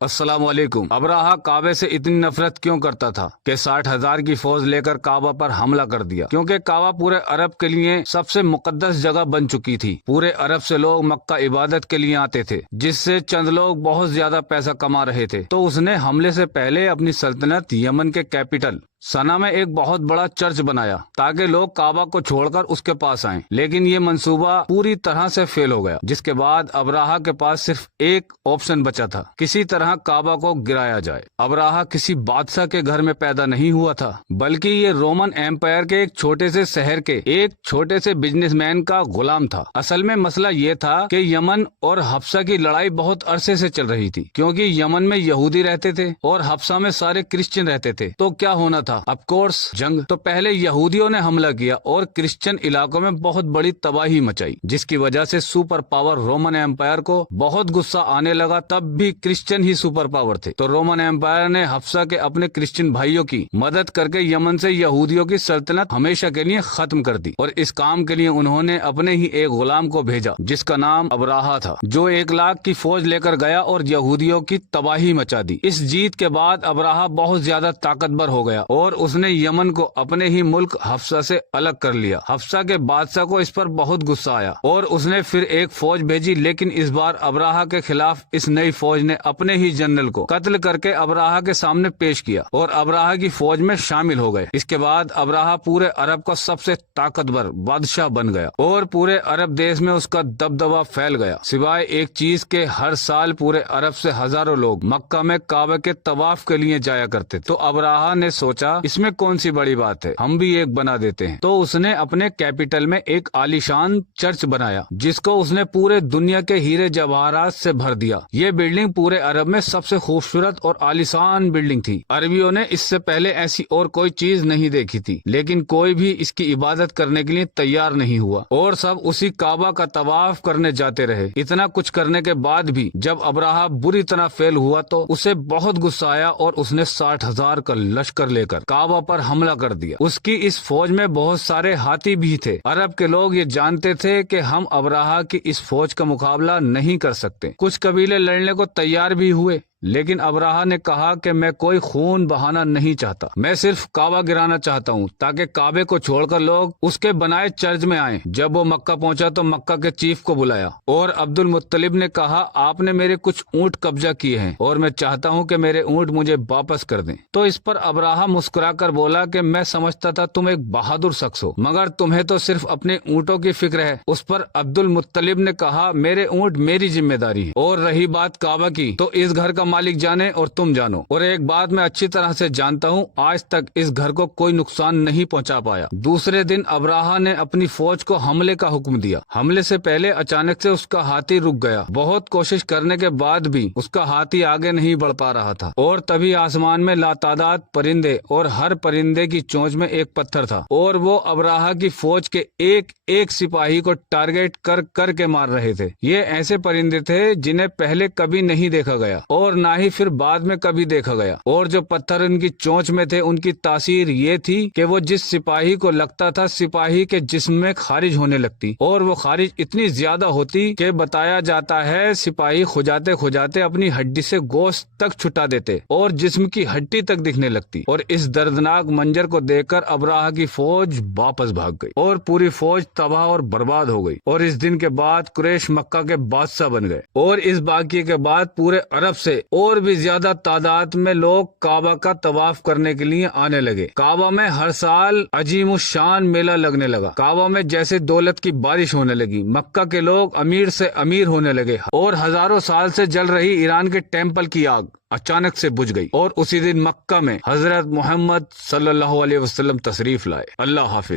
السلام علیکم۔ ابراہا کعبے سے اتنی نفرت کیوں کرتا تھا کہ 60,000 کی فوج لے کر کعبہ پر حملہ کر دیا؟ کیونکہ کعبہ پورے عرب کے لیے سب سے مقدس جگہ بن چکی تھی۔ پورے عرب سے لوگ مکہ عبادت کے لیے آتے تھے، جس سے چند لوگ بہت زیادہ پیسہ کما رہے تھے۔ تو اس نے حملے سے پہلے اپنی سلطنت یمن کے کیپٹل سنا میں ایک بہت بڑا چرچ بنایا تاکہ لوگ کعبہ کو چھوڑ کر اس کے پاس آئیں، لیکن یہ منصوبہ پوری طرح سے فیل ہو گیا، جس کے بعد ابراہا کے پاس صرف ایک آپشن بچا تھا، کسی طرح کعبہ کو گرایا جائے۔ ابراہا کسی بادشاہ کے گھر میں پیدا نہیں ہوا تھا، بلکہ یہ رومن ایمپائر کے ایک چھوٹے سے شہر کے ایک چھوٹے سے بزنس مین کا غلام تھا۔ اصل میں مسئلہ یہ تھا کہ یمن اور حبشہ کی لڑائی بہت عرصے سے چل رہی تھی، کیونکہ یمن میں یہودی رہتے تھے اور حبشہ میں سارے کرسچن رہتے تھے۔ تو کیا ہونا تھا؟ آف کورس جنگ۔ تو پہلے یہودیوں نے حملہ کیا اور کرسچن علاقوں میں بہت بڑی تباہی مچائی، جس کی وجہ سے سپر پاور رومن ایمپائر کو بہت غصہ آنے لگا۔ تب بھی کرسچن ہی سپر پاور تھے، تو رومن ایمپائر نے حبشہ کے اپنے کرسچن بھائیوں کی مدد کر کے یمن سے یہودیوں کی سلطنت ہمیشہ کے لیے ختم کر دی، اور اس کام کے لیے انہوں نے اپنے ہی ایک غلام کو بھیجا جس کا نام ابراہا تھا، جو 1,00,000 کی فوج لے کر گیا اور یہودیوں کی تباہی مچا دی۔ اس جیت کے بعد ابراہا بہت زیادہ طاقتور ہو گیا اور اس نے یمن کو اپنے ہی ملک حبشہ سے الگ کر لیا۔ حبشہ کے بادشاہ کو اس پر بہت غصہ آیا اور اس نے پھر ایک فوج بھیجی، لیکن اس بار ابراہا کے خلاف اس نئی فوج نے اپنے ہی جنرل کو قتل کر کے ابراہا کے سامنے پیش کیا اور ابراہا کی فوج میں شامل ہو گئے۔ اس کے بعد ابراہا پورے عرب کا سب سے طاقتور بادشاہ بن گیا اور پورے عرب دیش میں اس کا دبدبہ پھیل گیا، سوائے ایک چیز کے ہر سال پورے عرب سے ہزاروں لوگ مکہ میں کعبہ کے طواف کے لیے جایا کرتے تھے۔ تو ابراہا نے سوچا اس میں کون سی بڑی بات ہے، ہم بھی ایک بنا دیتے ہیں۔ تو اس نے اپنے کیپٹل میں ایک عالیشان چرچ بنایا جس کو اس نے پورے دنیا کے ہیرے جواہرات سے بھر دیا۔ یہ بلڈنگ پورے عرب میں سب سے خوبصورت اور عالیشان بلڈنگ تھی۔ عربیوں نے اس سے پہلے ایسی اور کوئی چیز نہیں دیکھی تھی، لیکن کوئی بھی اس کی عبادت کرنے کے لیے تیار نہیں ہوا اور سب اسی کعبہ کا طواف کرنے جاتے رہے۔ اتنا کچھ کرنے کے بعد بھی جب ابراہا بری طرح فیل ہوا تو اسے بہت غصہ آیا اور اس نے 60,000 کا لشکر لے کر کعبہ پر حملہ کر دیا۔ اس کی اس فوج میں بہت سارے ہاتھی بھی تھے۔ عرب کے لوگ یہ جانتے تھے کہ ہم ابراہا کی اس فوج کا مقابلہ نہیں کر سکتے۔ کچھ قبیلے لڑنے کو تیار بھی ہوئے، لیکن ابراہا نے کہا کہ میں کوئی خون بہانا نہیں چاہتا، میں صرف کعبہ گرانا چاہتا ہوں تاکہ کعبے کو چھوڑ کر لوگ اس کے بنائے چرچ میں آئیں۔ جب وہ مکہ پہنچا تو مکہ کے چیف کو بلایا اور عبد المطلب نے کہا آپ نے میرے کچھ اونٹ قبضہ کیے ہیں اور میں چاہتا ہوں کہ میرے اونٹ مجھے واپس کر دیں۔ تو اس پر ابراہا مسکرا کر بولا کہ میں سمجھتا تھا تم ایک بہادر شخص ہو، مگر تمہیں تو صرف اپنے اونٹوں کی فکر ہے۔ اس پر عبد المطلب نے کہا میرے اونٹ میری ذمہ داری ہے، اور رہی بات کعبہ کی تو اس گھر کا مالک جانے اور تم جانو، اور ایک بات میں اچھی طرح سے جانتا ہوں، آج تک اس گھر کو کوئی نقصان نہیں پہنچا پایا۔ دوسرے دن ابراہا نے اپنی فوج کو حملے کا حکم دیا۔ حملے سے پہلے اچانک سے اس کا ہاتھی رک گیا۔ بہت کوشش کرنے کے بعد بھی اس کا ہاتھی آگے نہیں بڑھ پا رہا تھا، اور تبھی آسمان میں لاتعداد پرندے اور ہر پرندے کی چونچ میں ایک پتھر تھا، اور وہ ابراہا کی فوج کے ایک ایک سپاہی کو ٹارگیٹ کر کر کے مار رہے تھے۔ یہ ایسے پرندے تھے جنہیں پہلے کبھی نہیں دیکھا گیا اور نہ ہی پھر بعد میں کبھی دیکھا گیا، اور جو پتھر ان کی چونچ میں تھے ان کی تاثیر یہ تھی کہ وہ جس سپاہی کو لگتا تھا سپاہی کے جسم میں خارج ہونے لگتی، اور وہ خارج اتنی زیادہ ہوتی کہ بتایا جاتا ہے سپاہی کھجاتے کھجاتے اپنی ہڈی سے گوشت تک چھٹا دیتے اور جسم کی ہڈی تک دکھنے لگتی۔ اور اس دردناک منظر کو دیکھ کر ابراہا کی فوج واپس بھاگ گئی اور پوری فوج تباہ اور برباد ہو گئی، اور اس دن کے بعد قریش مکہ کے بادشاہ بن گئے۔ اور اس واقعے کے بعد پورے عرب سے اور بھی زیادہ تعداد میں لوگ کعبہ کا طواف کرنے کے لیے آنے لگے۔ کعبہ میں ہر سال عظیم الشان میلہ لگنے لگا۔ کعبہ میں جیسے دولت کی بارش ہونے لگی۔ مکہ کے لوگ امیر سے امیر ہونے لگے، اور ہزاروں سال سے جل رہی ایران کے ٹیمپل کی آگ اچانک سے بجھ گئی، اور اسی دن مکہ میں حضرت محمد صلی اللہ علیہ وسلم تشریف لائے۔ اللہ حافظ۔